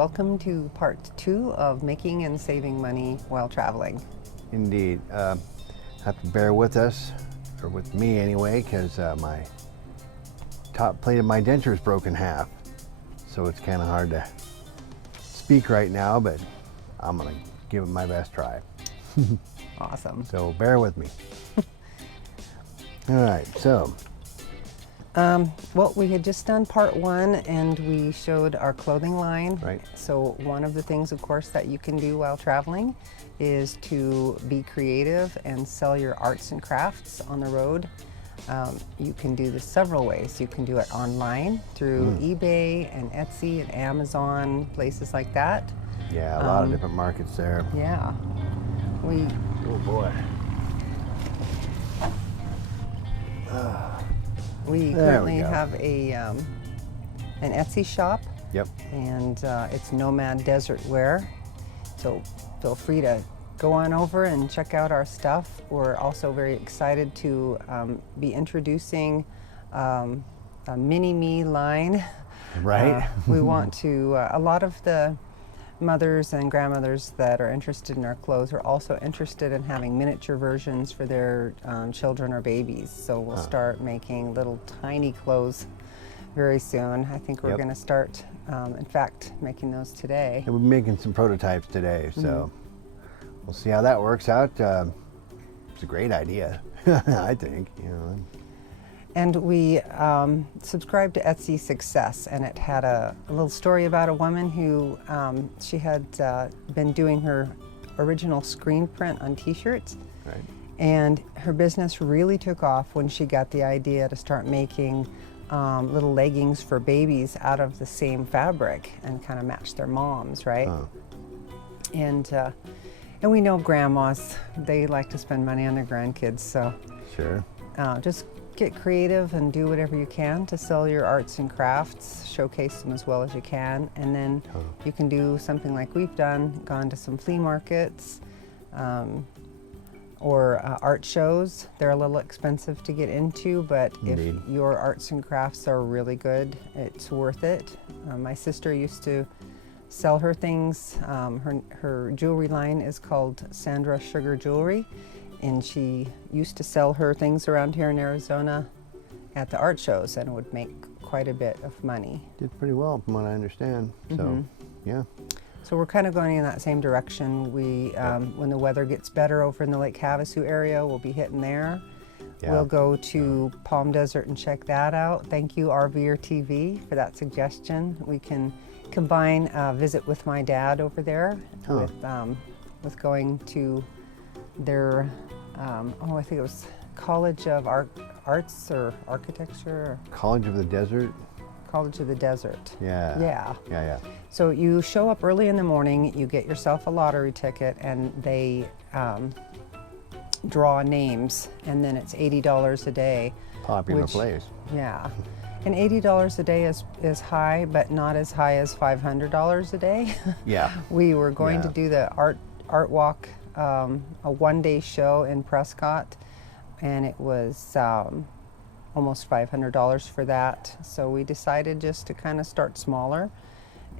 welcome to part 2 of making and saving money while traveling. Indeed. Have to bear with us, or with me anyway, because my top plate of my denture is broken in half. So it's kind of hard to speak right now, but I'm going to give it my best try. Awesome. So bear with me. All right, so. Well, we had just done part 1 and we showed our clothing line. Right. So one of the things, of course, that you can do while traveling is to be creative and sell your arts and crafts on the road. You can do this several ways. You can do it online through eBay and Etsy and Amazon, places like that. Yeah, a lot of different markets there. Yeah. Oh boy. We currently have an Etsy shop. Yep. And it's Nomad Desert Wear. So feel free to go on over and check out our stuff. We're also very excited to be introducing a mini-me line. Right. We want to, a lot of the mothers and grandmothers that are interested in our clothes are also interested in having miniature versions for their children or babies. So we'll start making little tiny clothes very soon. I think we're going to start, in fact, making those today. And we're making some prototypes today, so we'll see how that works out. It's a great idea, I think. You know. And we subscribed to Etsy Success, and it had a little story about a woman who she had been doing her original screen print on t-shirts. Right. And her business really took off when she got the idea to start making little leggings for babies out of the same fabric and kind of match their moms, right? And we know grandmas, they like to spend money on their grandkids, so Sure. just get creative and do whatever you can to sell your arts and crafts, showcase them as well as you can, and then you can do something like we've done, gone to some flea markets or art shows. They're a little expensive to get into, but Indeed. if your arts and crafts are really good, it's worth it. My sister used to sell her things. Her jewelry line is called Sandra Sugar Jewelry, and she used to sell her things around here in Arizona at the art shows and would make quite a bit of money. Did pretty well from what I understand. So, yeah. So we're kind of going in that same direction. We, when the weather gets better over in the Lake Havasu area, we'll be hitting there. Yeah. We'll go to Palm Desert and check that out. Thank you, RVer TV, for that suggestion. We can combine a visit with my dad over there with going to their, I think it was College of Arts or Architecture. Or College of the Desert. College of the Desert. Yeah. Yeah. Yeah, yeah. So you show up early in the morning, you get yourself a lottery ticket, and they draw names, and then it's $80 a day. Popular place. Yeah. And $80 a day is high, but not as high as $500 a day. Yeah. We were going to do the art walk, a one-day show in Prescott, and it was almost $500 for that. So we decided just to kind of start smaller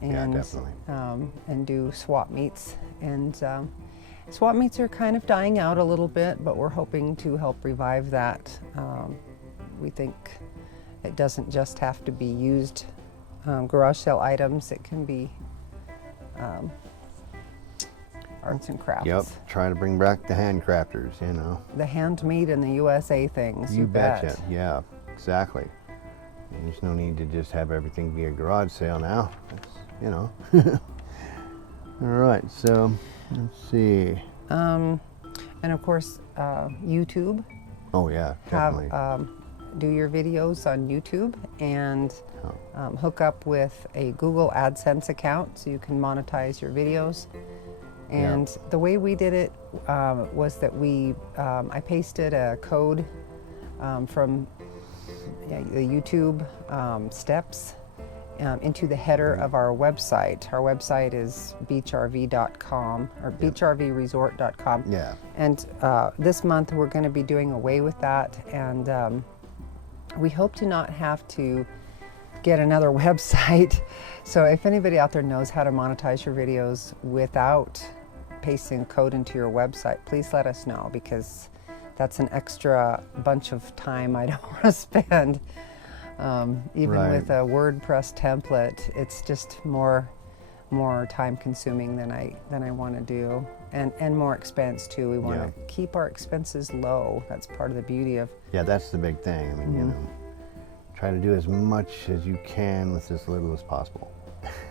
and definitely. And do swap meets. And swap meets are kind of dying out a little bit, but we're hoping to help revive that. We think it doesn't just have to be used garage sale items. It can be arts and crafts. Yep. Try to bring back the handcrafters, you know. The handmade in the USA things. You betcha. Yeah, exactly. And there's no need to just have everything be a garage sale now. It's, you know. All right, so let's see. And of course, YouTube. Oh yeah, definitely. Do your videos on YouTube and hook up with a Google AdSense account so you can monetize your videos. And the way we did it was that I pasted a code from the YouTube steps into the header of our website. Our website is beachrv.com or beachrvresort.com. Yeah. And this month we're going to be doing away with that, and we hope to not have to get another website. So if anybody out there knows how to monetize your videos without pasting code into your website, please let us know, because that's an extra bunch of time I don't want to spend. Even Right. with a WordPress template, it's just more time consuming than I want to do, and more expense too. We want to keep our expenses low. That's part of the beauty of. Yeah, that's the big thing. I mean, you know, try to do as much as you can with as little as possible.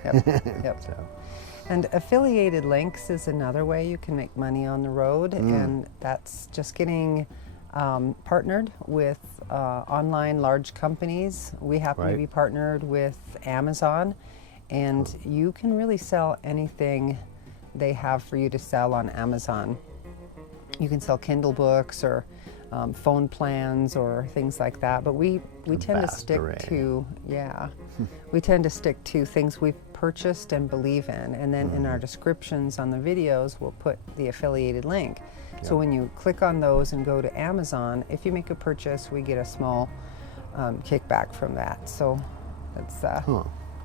Yep. Yep. So, And affiliated links is another way you can make money on the road, and that's just getting partnered with online large companies. We happen to Right. be partnered with Amazon, and you can really sell anything they have for you to sell on Amazon. You can sell Kindle books or phone plans or things like that, but we tend to vast stick array. to we tend to stick to things we've purchased and believe in, and then in our descriptions on the videos we'll put the affiliated link. So when you click on those and go to Amazon, if you make a purchase, we get a small kickback from that. So that's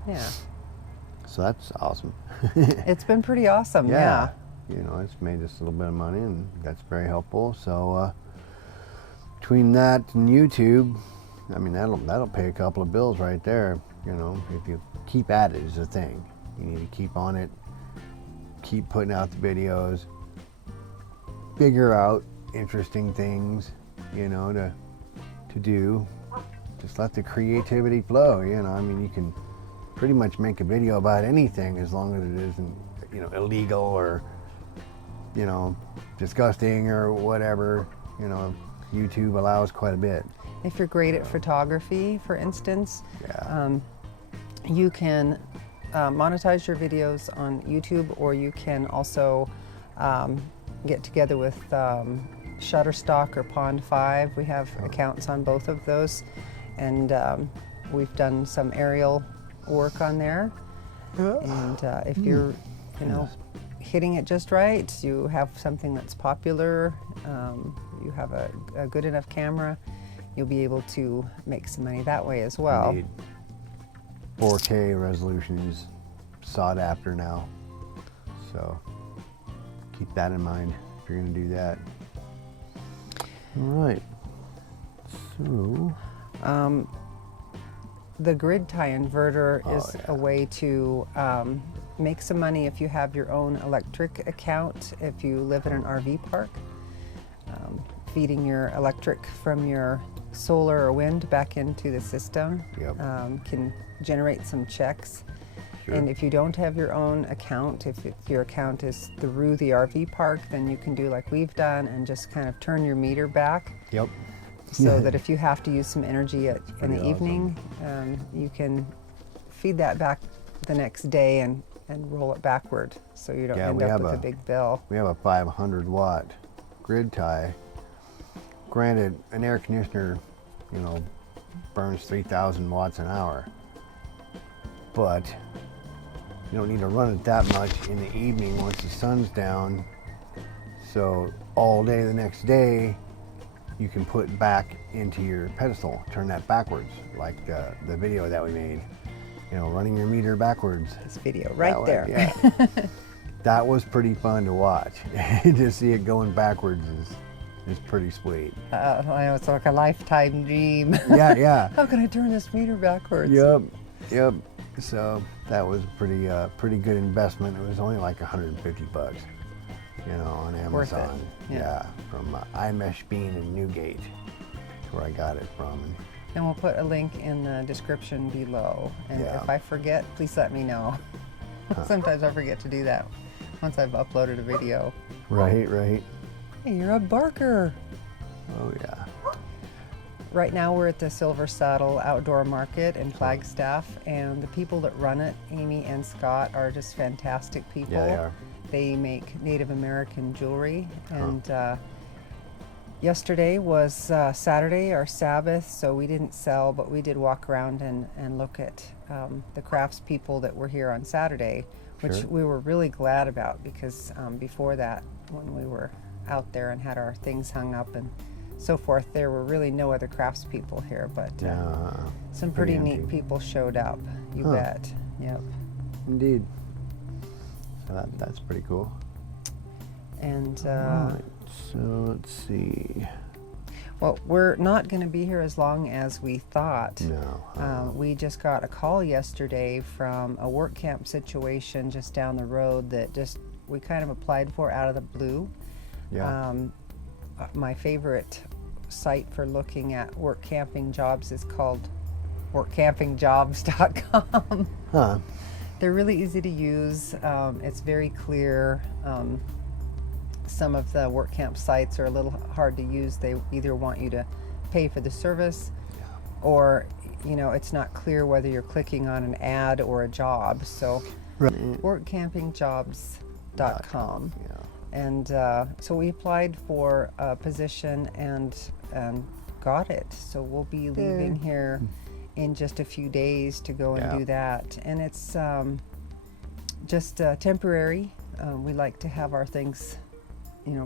yeah, so that's awesome. it's been pretty awesome. Yeah. You know, it's made us a little bit of money, and that's very helpful. So between that and YouTube, I mean, that'll pay a couple of bills right there. You know, if you keep at it is the thing. You need to keep on it, keep putting out the videos, figure out interesting things, you know, to do. Just let the creativity flow. You know, I mean, you can pretty much make a video about anything as long as it isn't, you know, illegal or, you know, disgusting or whatever. You know, YouTube allows quite a bit. If you're great at photography, for instance, you can monetize your videos on YouTube, or you can also get together with Shutterstock or Pond5. We have accounts on both of those, and we've done some aerial work on there. And if you're, you know, hitting it just right, you have something that's popular, you have a good enough camera, you'll be able to make some money that way as well. Indeed. 4K resolution is sought after now, so keep that in mind if you're going to do that. All right. So the grid tie inverter is a way to make some money if you have your own electric account. If you live in an RV park, feeding your electric from your solar or wind back into the system can generate some checks. Sure. And if you don't have your own account, if your account is through the RV park, then you can do like we've done and just kind of turn your meter back. Yep. So that if you have to use some energy in the Pretty evening, you can feed that back the next day and roll it backward, so you don't end up with a big bill. We have a 500 watt grid tie. Granted, an air conditioner, you know, burns 3,000 watts an hour, but you don't need to run it that much in the evening once the sun's down. So all day the next day, you can put back into your pedestal, turn that backwards, like the video that we made. You know, running your meter backwards. This video right there. Yeah. That was pretty fun to watch. To see it going backwards is pretty sweet. I know, it's like a lifetime dream. Yeah. How can I turn this meter backwards? Yep. So that was a pretty good investment. It was only like $150, you know, on Amazon. Worth it. Yeah. From iMesh Bean in Newgate. That's where I got it from. And we'll put a link in the description below. And if I forget, please let me know. Sometimes I forget to do that once I've uploaded a video. Right. Hey, you're a barker. Oh yeah. Right now we're at the Silver Saddle Outdoor Market in Flagstaff, and the people that run it, Amy and Scott, are just fantastic people. Yeah, they are. They make Native American jewelry, and yesterday was Saturday, our Sabbath, so we didn't sell, but we did walk around and look at the craftspeople that were here on Saturday, which we were really glad about, because before that, when we were out there and had our things hung up and so forth. There were really no other craftspeople here, but some pretty neat empty. people showed up. You bet. Yep. Indeed. So that's pretty cool. And right. So let's see. well, we're not going to be here as long as we thought. No. We just got a call yesterday from a work camp situation just down the road that we kind of applied for out of the blue. Yeah. My favorite site for looking at work camping jobs is called workcampingjobs.com. Huh. They're really easy to use. It's very clear. Some of the work camp sites are a little hard to use. They either want you to pay for the service, or it's not clear whether you're clicking on an ad or a job. So workcampingjobs.com. Yeah. And so we applied for a position and got it. So we'll be leaving here in just a few days to go and do that. And it's just temporary. We like to have our things,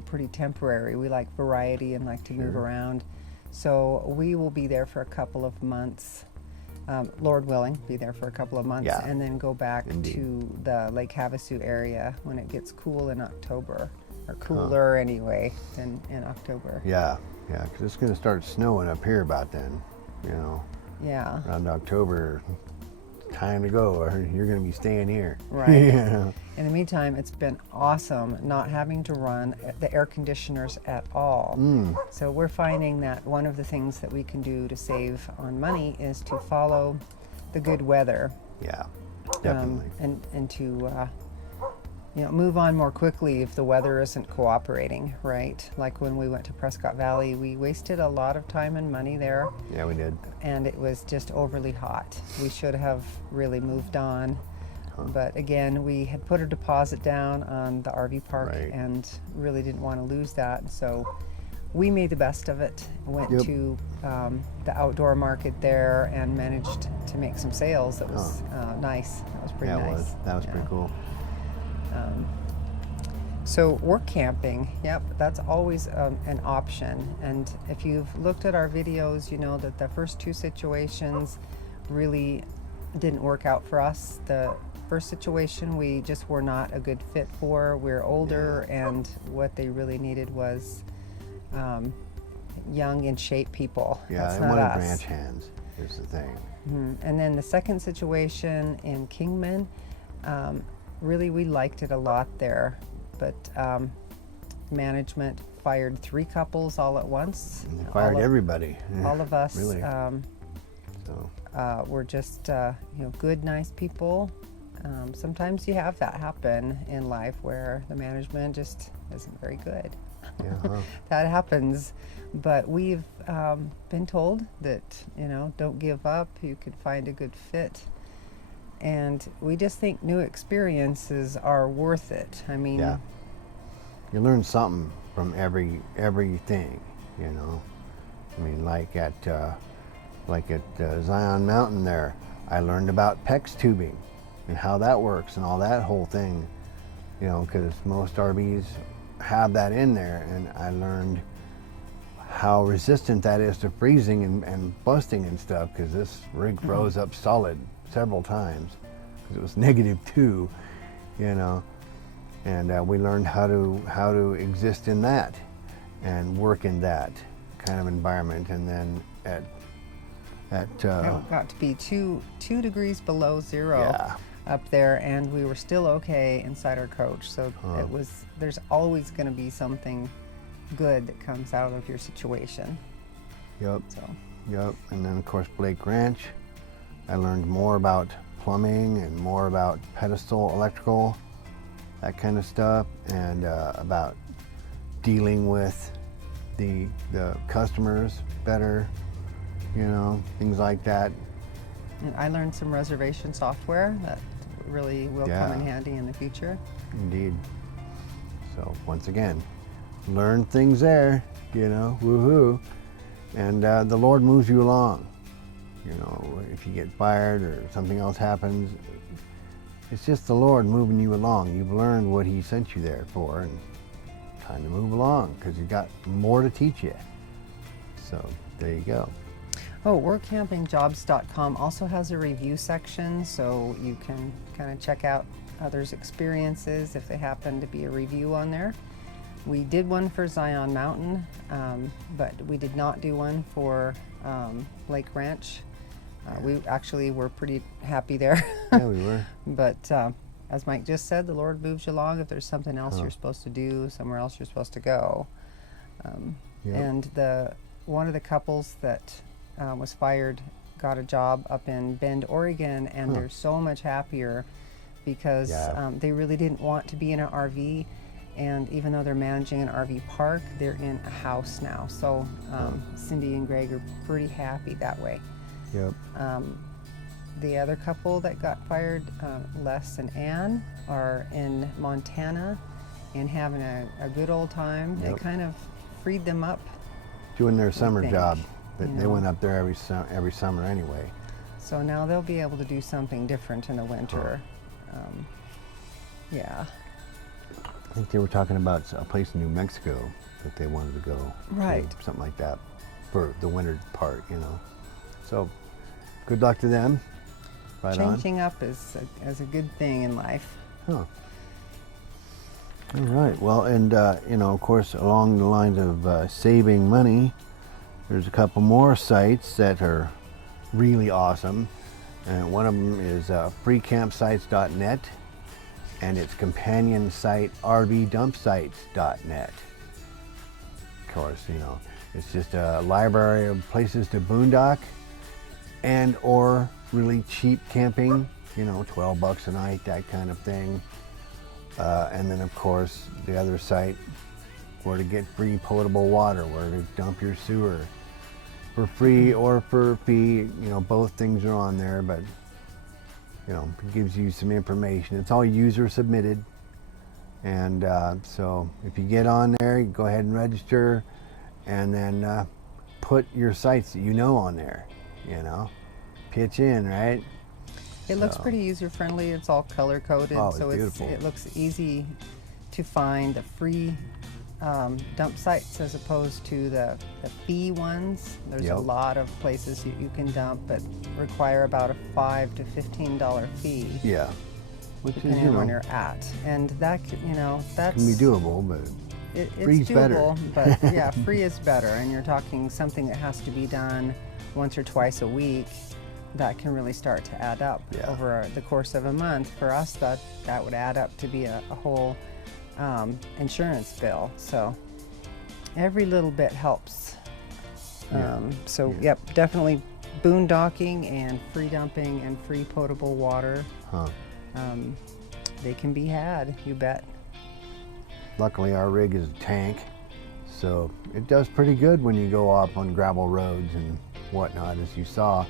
pretty temporary. We like variety and like to move around. So we will be there for a couple of months. Lord willing, be there for a couple of months, and then go back to the Lake Havasu area when it gets cool in October, or cooler anyway in October. Yeah, because it's going to start snowing up here about then, Yeah. around October. Time to go, or you're going to be staying here. Right. In the meantime, it's been awesome not having to run the air conditioners at all. So we're finding that one of the things that we can do to save on money is to follow the good weather. Yeah, definitely. And to move on more quickly if the weather isn't cooperating, right? Like when we went to Prescott Valley, we wasted a lot of time and money there. Yeah, we did. And it was just overly hot. We should have really moved on. But again, we had put a deposit down on the RV park and really didn't want to lose that. So we made the best of it. Went to the outdoor market there and managed to make some sales. That was nice. That was pretty nice. That was pretty cool. So work camping, that's always an option. And if you've looked at our videos, you know that the first two situations really didn't work out for us. The first situation we just were not a good fit for. We're older, and what they really needed was young, in shape people. Yeah, that's they not wanted us. ranch hands, is the thing. And then the second situation in Kingman, really we liked it a lot there, but management fired 3 couples all at once. And they fired everybody. All of us really. were just good, nice people. Sometimes you have that happen in life where the management just isn't very good. That happens, but we've been told that don't give up. You could find a good fit, and we just think new experiences are worth it. I mean, you learn something from everything. I mean, like at Zion Mountain there, I learned about PEX tubing and how that works and all that whole thing. Because most RVs have that in there, and I learned how resistant that is to freezing and busting and stuff, because this rig froze up solid several times because it was -2, and we learned how to exist in that and work in that kind of environment. And then it got to be two degrees below zero up there, and we were still okay inside our coach. So there's always going to be something good that comes out of your situation. Yep. So. Yep. And then of course Blake Ranch, I learned more about plumbing and more about pedestal electrical, that kind of stuff, and about dealing with the customers better, things like that. And I learned some reservation software that really will come in handy in the future. Indeed. So once again, learn things there, woohoo. And the Lord moves you along. If you get fired or something else happens, it's just the Lord moving you along. You've learned what He sent you there for, and time to move along, because He's got more to teach you. So there you go. Oh, workcampingjobs.com also has a review section, so you can kind of check out others' experiences if they happen to be a review on there. We did one for Zion Mountain, but we did not do one for Lake Ranch. We actually were pretty happy there. Yeah, we were. But as Mike just said, the Lord moves you along. If there's something else you're supposed to do, somewhere else you're supposed to go. And one of the couples that was fired got a job up in Bend, Oregon, and they're so much happier because they really didn't want to be in an RV. And even though they're managing an RV park, they're in a house now. So Cindy and Greg are pretty happy that way. Yep. The other couple that got fired, Les and Ann, are in Montana and having a good old time. Yep. They kind of freed them up. Doing their summer job. They know. went up there every summer anyway. So now they'll be able to do something different in the winter. Yeah. I think they were talking about a place in New Mexico that they wanted to go. Right. To, something like that for the winter part, you know. So good luck to them. Right Changing up is a good thing in life. Huh. All right. Well, and you know, of course, along the lines of saving money, there's a couple more sites that are really awesome. And one of them is freecampsites.net, and its companion site rvdumpsites.net. Of course, you know, it's just a library of places to boondock and or really cheap camping, you know, $12 a night, that kind of thing. And then of course the other site, where to get free potable water, where to dump your sewer for free or for a fee. You know, both things are on there, but you know, it gives you some information. It's all user submitted, and so if you get on there, you go ahead and register, and then put your sites that you know on there. You know, pitch in, right? It looks pretty user-friendly. It's all color-coded, so it looks easy to find the free dump sites as opposed to the fee ones. There's a lot of places you can dump that require about a $5 to $15 fee. Yeah, which is, you know, on where you're at, and that, you know, that's can be doable, but it's free's doable. Better. But yeah, free is better, and you're talking something that has to be done once or twice a week. That can really start to add up over the course of a month. For us, that would add up to be a whole insurance bill. So every little bit helps. Yep, definitely boondocking and free dumping and free potable water. They can be had, you bet. Luckily our rig is a tank, so it does pretty good when you go off on gravel roads and whatnot, as you saw.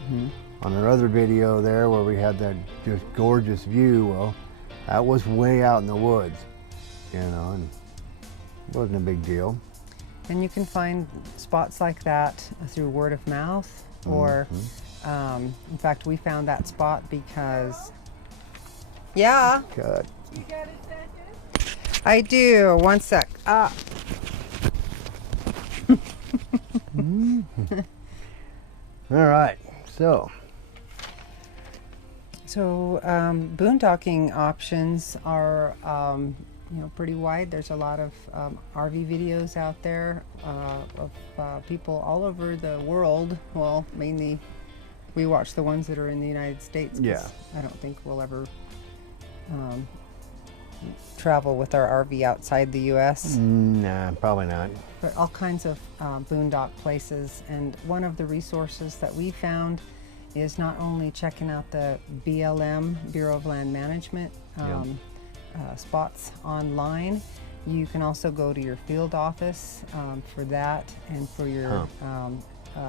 On our other video there where we had that just gorgeous view, well, that was way out in the woods, you know, and it wasn't a big deal. And you can find spots like that through word of mouth, or in fact, we found that spot because, God. You got a second? I do. One sec. All right, so boondocking options are you know, pretty wide. There's a lot of RV videos out there of people all over the world. Well, mainly we watch the ones that are in the United States. I don't think we'll ever travel with our RV outside the U.S. Nah, probably not. But all kinds of boondock places, and one of the resources that we found is not only checking out the BLM, Bureau of Land Management, spots online. You can also go to your field office for that, and for your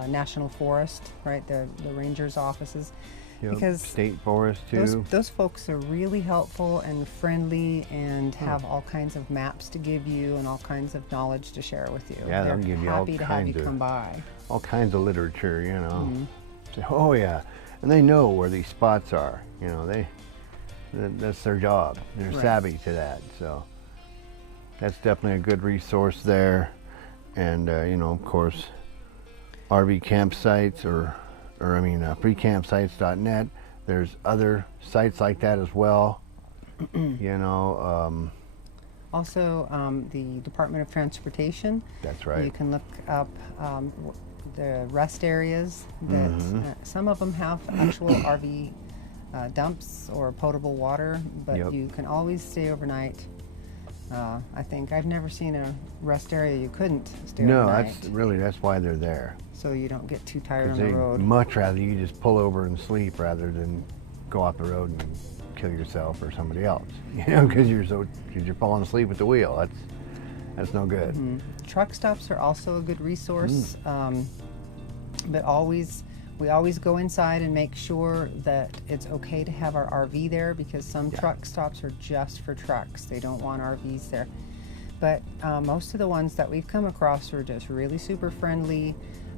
National Forest, right, the rangers' offices. Because state forest too. Those folks are really helpful and friendly, and have all kinds of maps to give you and all kinds of knowledge to share with you. Yeah, they'll give you all happy to have you come by. All kinds of literature, you know. Say, oh yeah, and they know where these spots are. You know, that's their job. They're savvy to that, so that's definitely a good resource there. And you know, of course, RV campsites freecampsites.net. There's other sites like that as well. You know, Also, the Department of Transportation. that's right. You can look up the rest areas that some of them have actual RV dumps or potable water, but Yep. you can always stay overnight. I think I've never seen a rest area you couldn't stay No, overnight. that's why they're there. So you don't get too tired on Because the they'd road. much rather you just pull over and sleep rather than go off the road and kill yourself or somebody else. You know, because you're falling asleep at the wheel. That's no good. Truck stops are also a good resource, but we always go inside and make sure that it's okay to have our RV there, because some truck stops are just for trucks. They don't want RVs there. But most of the ones that we've come across are just really super friendly.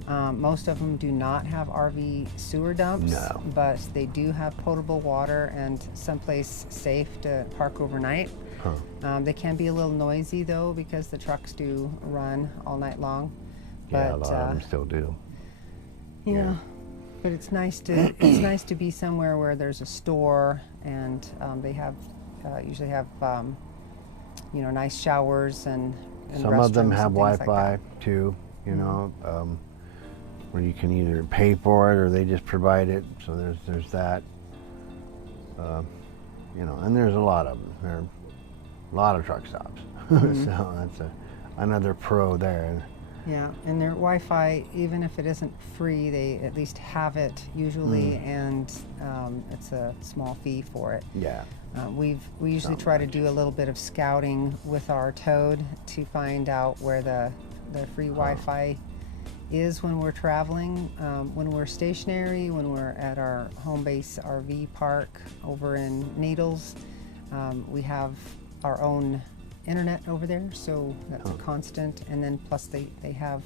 Most of them do not have RV sewer dumps, No. but they do have potable water and someplace safe to park overnight. They can be a little noisy though, because the trucks do run all night long. Yeah, But, a lot of them still do. yeah. But it's nice to be somewhere where there's a store, and they have usually have nice showers and Some of them restrooms have and things like Wi-Fi that. too, you know, where you can either pay for it or they just provide it. So there's that. You know, and there's a lot of them. There are a lot of truck stops. So that's another pro there. Yeah, and their Wi-Fi, even if it isn't free, they at least have it usually, and it's a small fee for it. Yeah. We usually try to do a little bit of scouting with our Toad to find out where the free Wi-Fi is when we're traveling, when we're stationary, when we're at our home base RV park over in Needles. We have our own internet over there, so that's a constant, and then plus they have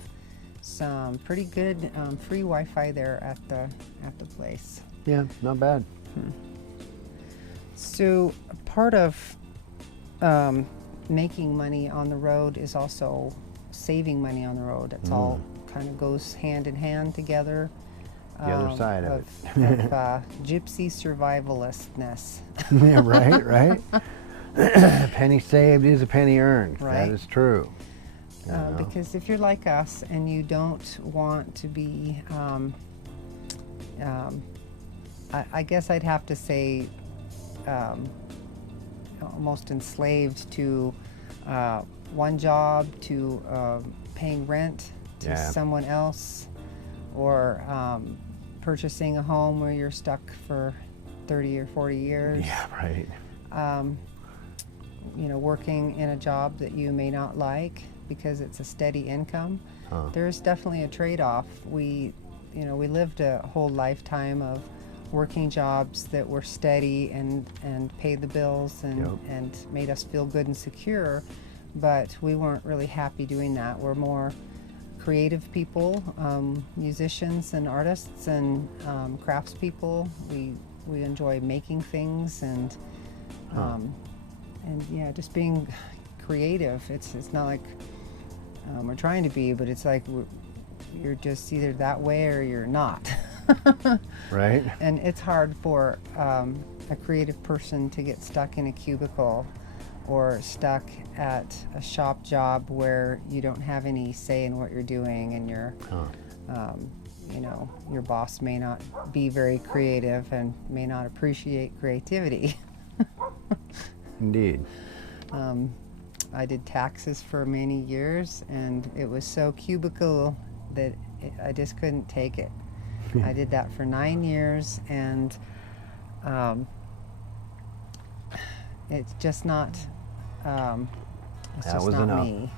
some pretty good free Wi-Fi there at the place. Yeah, not bad. So part of making money on the road is also saving money on the road. It's all kind of goes hand in hand together. The other side of it. Of gypsy survivalistness. Yeah, right. A penny saved is a penny earned. Right. That is true. You know? Because if you're like us and you don't want to be, I guess I'd have to say, almost enslaved to one job, to paying rent to someone else, or purchasing a home where you're stuck for 30 or 40 years. Yeah, right. Working in a job that you may not like because it's a steady income. There's definitely a trade-off. We lived a whole lifetime of working jobs that were steady and paid the bills and made us feel good and secure, but we weren't really happy doing that. We're more creative people, musicians and artists and craftspeople. We enjoy making things and yeah, just being creative. It's not like we're trying to be, but it's like you're just either that way or you're not. Right. And it's hard for a creative person to get stuck in a cubicle or stuck at a shop job where you don't have any say in what you're doing, and your boss may not be very creative and may not appreciate creativity. Indeed. I did taxes for many years, and it was so cubicle that I just couldn't take it. I did that for 9 years, and it's just not. It's That just was not enough. me.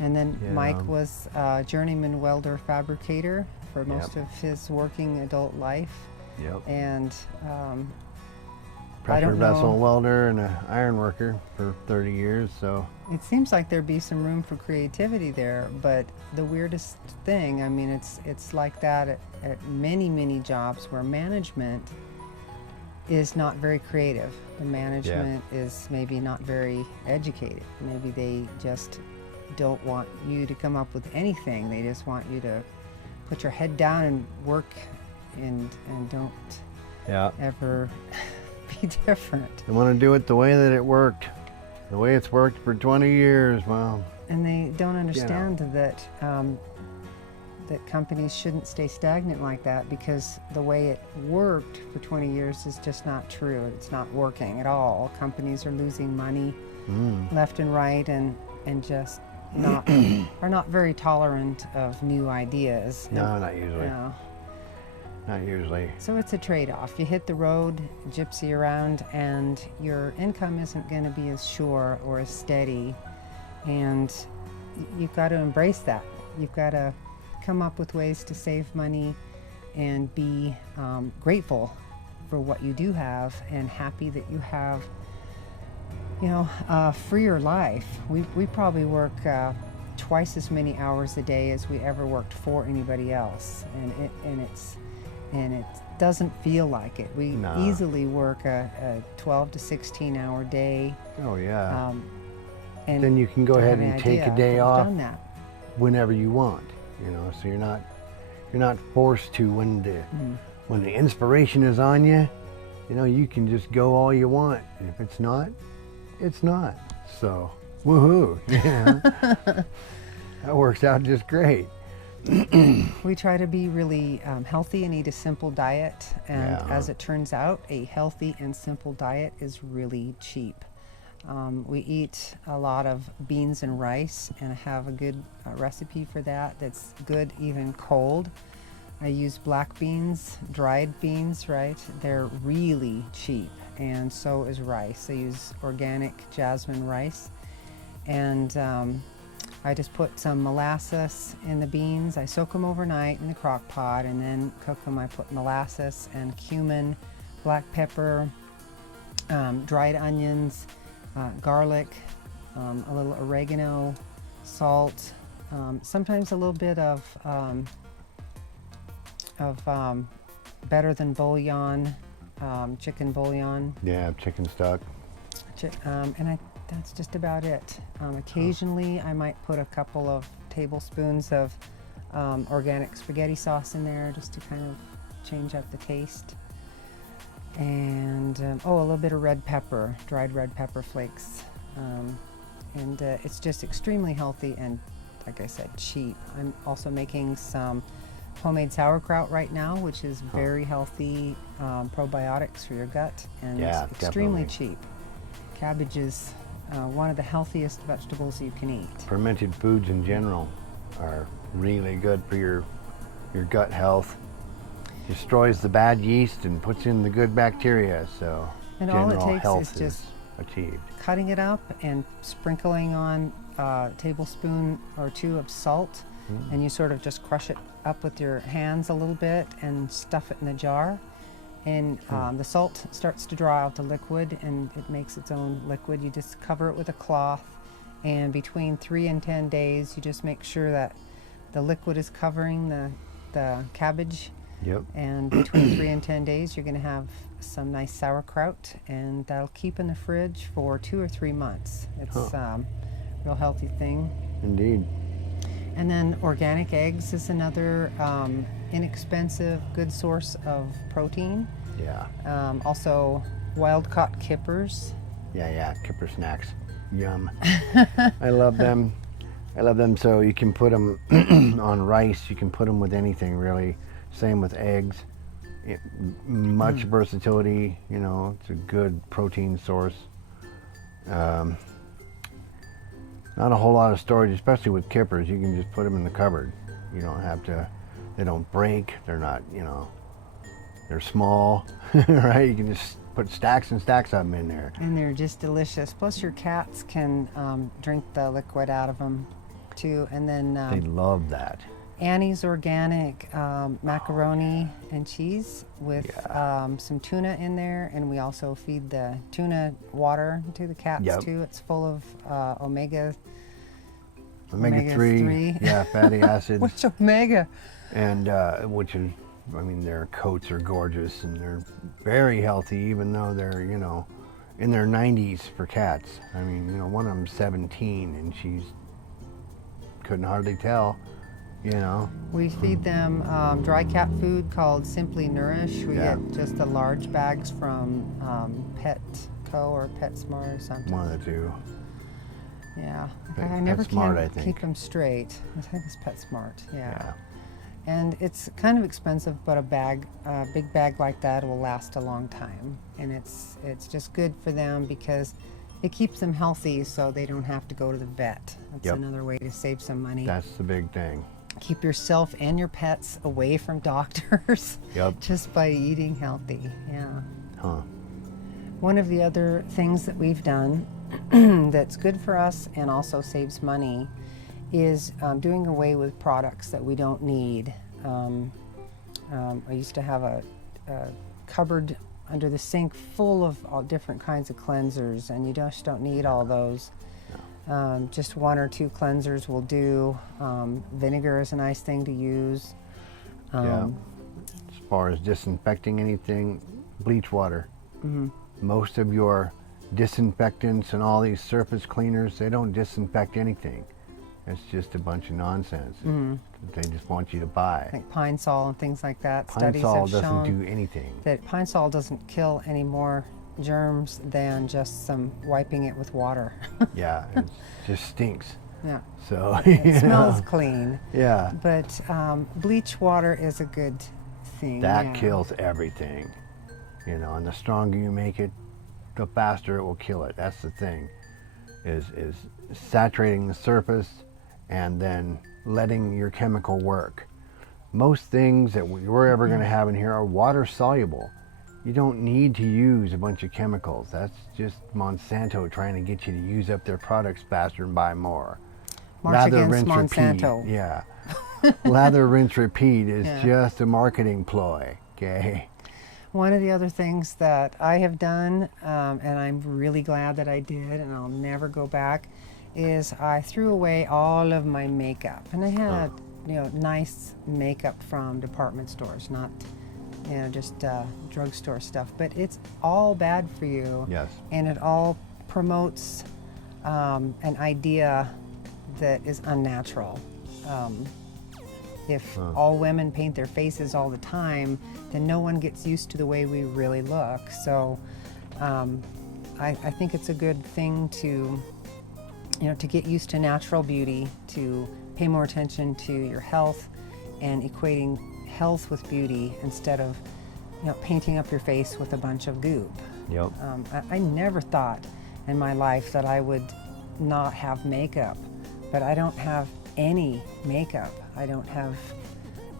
And then Yeah. Mike was a journeyman welder fabricator for most Yep. of his working adult life, Yep. and Pressure don't vessel know. welder and an iron worker for 30 years. So it seems like there'd be some room for creativity there, but the weirdest thing, I mean, it's like that at many jobs where management is not very creative. The management is maybe not very educated. Maybe they just don't want you to come up with anything. They just want you to put your head down and work, and don't Yeah. ever be different. They want to do it the way that it worked, the way it's worked for 20 years. Well, And they don't understand that that companies shouldn't stay stagnant like that, because the way it worked for 20 years is just not true. It's not working at all. Companies are losing money left and right, and just are not very tolerant of new ideas. no, not usually. No. Not usually. So it's a trade-off. You hit the road, gypsy around, and your income isn't going to be as sure or as steady, and you've got to embrace that. You've got to come up with ways to save money and be grateful for what you do have, and happy that you have, you know, a freer life. We probably work twice as many hours a day as we ever worked for anybody else, and it doesn't feel like it. We No. easily work a 12 to 16 hour day. Oh yeah. And Then you can go don't ahead have any and take a idea day we've off done that. whenever you want. You know, so you're not forced to when the inspiration is on you. You know, you can just go all you want. And if it's not, it's not. So, woohoo! Yeah, that works out just great. We try to be really healthy and eat a simple diet, and Yeah. as it turns out, a healthy and simple diet is really cheap. We eat a lot of beans and rice, and I have a good recipe for that that's good even cold. I use black beans, dried beans, right? They're really cheap, and so is rice. I use organic jasmine rice, and I just put some molasses in the beans. I soak them overnight in the crock pot and then cook them. I put molasses and cumin, black pepper, dried onions, garlic, a little oregano, salt, sometimes a little bit of better than bouillon, chicken bouillon, Yeah, chicken stock. and that's just about it. Occasionally I might put a couple of tablespoons of organic spaghetti sauce in there, just to kind of change up the taste. And a little bit of red pepper, dried red pepper flakes. And it's just extremely healthy and, like I said, cheap. I'm also making some homemade sauerkraut right now, which is very healthy, probiotics for your gut, and Yeah, it's extremely definitely. cheap. Cabbage is one of the healthiest vegetables you can eat. Fermented foods in general are really good for your gut health. Destroys the bad yeast and puts in the good bacteria, so And all it general takes health is just achieved. cutting it up and sprinkling on a tablespoon or two of salt, and you sort of just crush it up with your hands a little bit and stuff it in a jar. And the salt starts to draw out the liquid, and it makes its own liquid. You just cover it with a cloth, and between 3 and 10 days, you just make sure that the liquid is covering the cabbage. Yep. And between 3 and 10 days, you're going to have some nice sauerkraut, and that'll keep in the fridge for 2 or 3 months. It's a real healthy thing. Indeed. And then organic eggs is another inexpensive, good source of protein. Yeah. Also, wild-caught kippers. Yeah. Kipper snacks. Yum. I love them. I love them. So you can put them on rice. You can put them with anything, really. Same with eggs. Much versatility. You know, it's a good protein source. Not a whole lot of storage, especially with kippers. You can just put them in the cupboard. You don't have to. They don't break. They're not. You know. They're small, right? You can just put stacks and stacks of them in there. And they're just delicious. Plus, your cats can drink the liquid out of them, too. And then They love that. Annie's organic macaroni and cheese with some tuna in there, and we also feed the tuna water to the cats too. It's full of omega 3. Yeah, fatty acids. Which omega? And which is, I mean, their coats are gorgeous and they're very healthy, even though they're, you know, in their 90s for cats. I mean, you know, one of them's 17 and she's couldn't hardly tell. you know. We feed them dry cat food called Simply Nourish. We Yeah. get just the large bags from Petco or PetSmart or something. One of the two. Yeah. Pet- I never PetSmart, I can think. keep them straight. I think it's PetSmart. Yeah. Yeah. And it's kind of expensive, but a big bag like that will last a long time. And it's just good for them because it keeps them healthy so they don't have to go to the vet. That's Yep. another way to save some money. That's the big thing. Keep yourself and your pets away from doctors Yep. just by eating healthy. Yeah. Huh. One of the other things that we've done that's good for us and also saves money is doing away with products that we don't need. I used to have a cupboard under the sink full of all different kinds of cleansers, and you just don't need all those. Just one or two cleansers will do. Vinegar is a nice thing to use. Yeah. As far as disinfecting anything, bleach water. Most of your disinfectants and all these surface cleaners, they don't disinfect anything. It's just a bunch of nonsense that they just want you to buy. Like Pine Sol and things like that. Pine Studies Sol have doesn't shown do anything. that Pine Sol doesn't kill any more germs than just some wiping it with water. Yeah, it just stinks. Yeah, So it smells clean, Yeah, but bleach water is a good thing. that yeah. kills everything. You know, and the stronger you make it, the faster it will kill it. That's the thing, is saturating the surface and then letting your chemical work. Most things that we're ever going to have in here are water soluble. You don't need to use a bunch of chemicals. That's just Monsanto trying to get you to use up their products faster and buy more. March against rinse, Monsanto. repeat. Yeah. Lather, rinse, repeat is Yeah. just a marketing ploy. Okay. One of the other things that I have done, and I'm really glad that I did, and I'll never go back, is I threw away all of my makeup. And I had, nice makeup from department stores, not, just drugstore stuff. But it's all bad for you. Yes. And it all promotes an idea that is unnatural. If all women paint their faces all the time, then no one gets used to the way we really look. So I think it's a good thing to, to get used to natural beauty, to pay more attention to your health and equating health with beauty instead of, painting up your face with a bunch of goop. Yep. I never thought in my life that I would not have makeup, but I don't have any makeup. I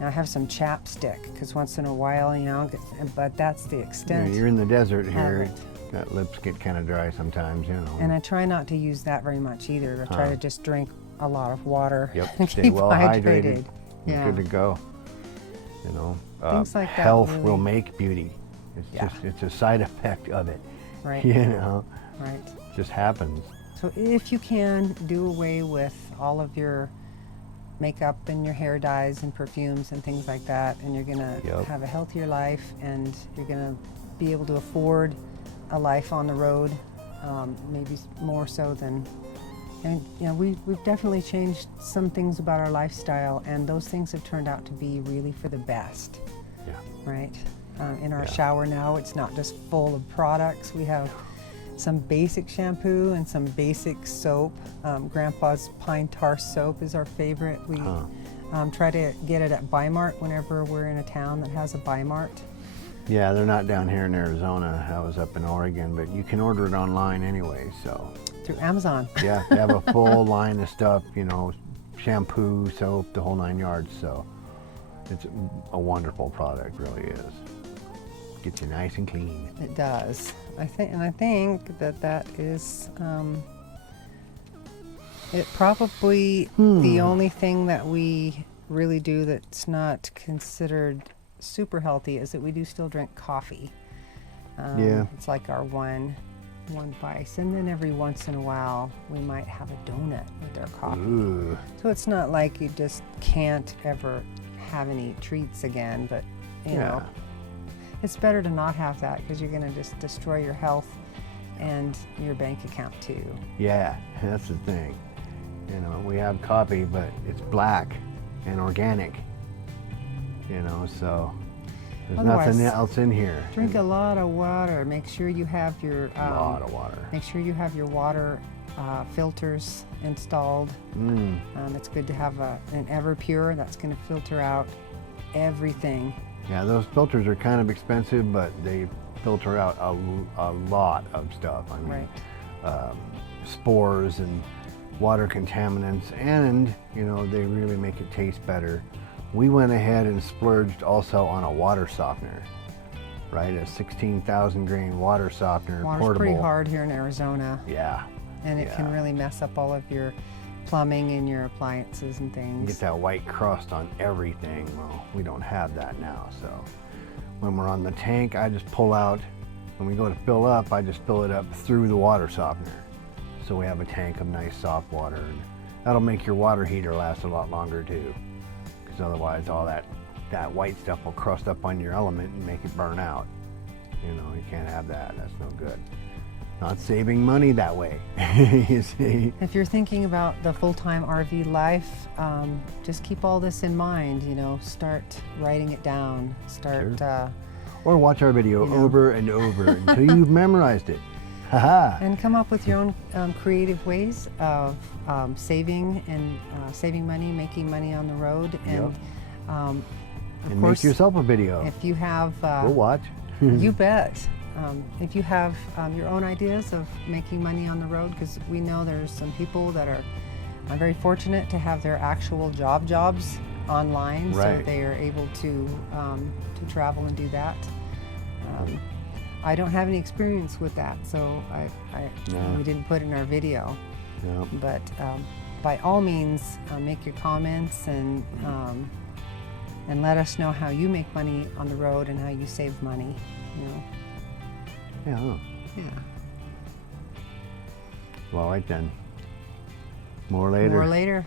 have some chapstick because once in a while, but that's the extent. You're in the desert here. it. Got lips get kind of dry sometimes, And I try not to use that very much either. I try to just drink a lot of water Yep. and Stay keep well hydrated. Yeah. You're good to go. Things like that health really- will make beauty. Yeah. It's a side effect of it. Right. Right. It just happens. So if you can, do away with all of your makeup and your hair dyes and perfumes and things like that, and you're gonna Yep. have a healthier life, and you're gonna be able to afford a life on the road, maybe more so than. And we've definitely changed some things about our lifestyle, and those things have turned out to be really for the best. Yeah. Right? In our Yeah. shower now, it's not just full of products. We have some basic shampoo and some basic soap. Grandpa's pine tar soap is our favorite. We try to get it at Bi-Mart whenever we're in a town that has a Bi-Mart. Yeah, they're not down here in Arizona. I was up in Oregon, but you can order it online anyway. So Through Amazon. yeah, they have a full line of stuff. Shampoo, soap, the whole 9 yards. So it's a wonderful product, really is. Gets you nice and clean. It does. I think that is it probably the only thing that we really do that's not considered super healthy is that we do still drink coffee. Yeah. It's like our one vice, and then every once in a while we might have a donut with our coffee. Ooh. So it's not like you just can't ever have any treats again, but you know, it's better to not have that because you're going to just destroy your health and your bank account too. Yeah, that's the thing. We have coffee, but it's black. and organic. You know, so there's Otherwise, nothing else in here. Drink a lot of water. Make sure you have your A lot of water. Make sure you have your water filters installed. It's good to have an Everpure that's going to filter out everything. Yeah, those filters are kind of expensive, but they filter out a lot of stuff. I mean, Right. Spores and water contaminants, and you know, they really make it taste better. We went ahead and splurged also on a water softener, right? A 16,000 grain water softener, Water's portable. pretty hard here in Arizona, Yeah. and it can really mess up all of your plumbing and your appliances and You things. get that white crust on everything. Well, we don't have that now, so when we're on the tank, I just pull out. When we go to fill up, I just fill it up through the water softener. So we have a tank of nice soft water, and that'll make your water heater last a lot longer too. Because otherwise all that white stuff will crust up on your element and make it burn out. You know, you can't have that. That's no good. Not saving money that way. You see? If you're thinking about the full-time RV life, just keep all this in mind. You know, start writing it down. Start. Sure. Or watch our video You know. over and over until you've memorized it. Haha. And come up with your own creative ways of saving and saving money, making money on the road, and of And course, make yourself a video. if you have, We'll watch. you bet. If you have your own ideas of making money on the road, because we know there's some people that are very fortunate to have their actual jobs online, so Right. they are able to travel and do that. I don't have any experience with that, so No. we didn't put it in our video. Yeah. But by all means, make your comments and let us know how you make money on the road and how you save money. You know. Yeah. Huh. Yeah. Well, all right then. More later. More later.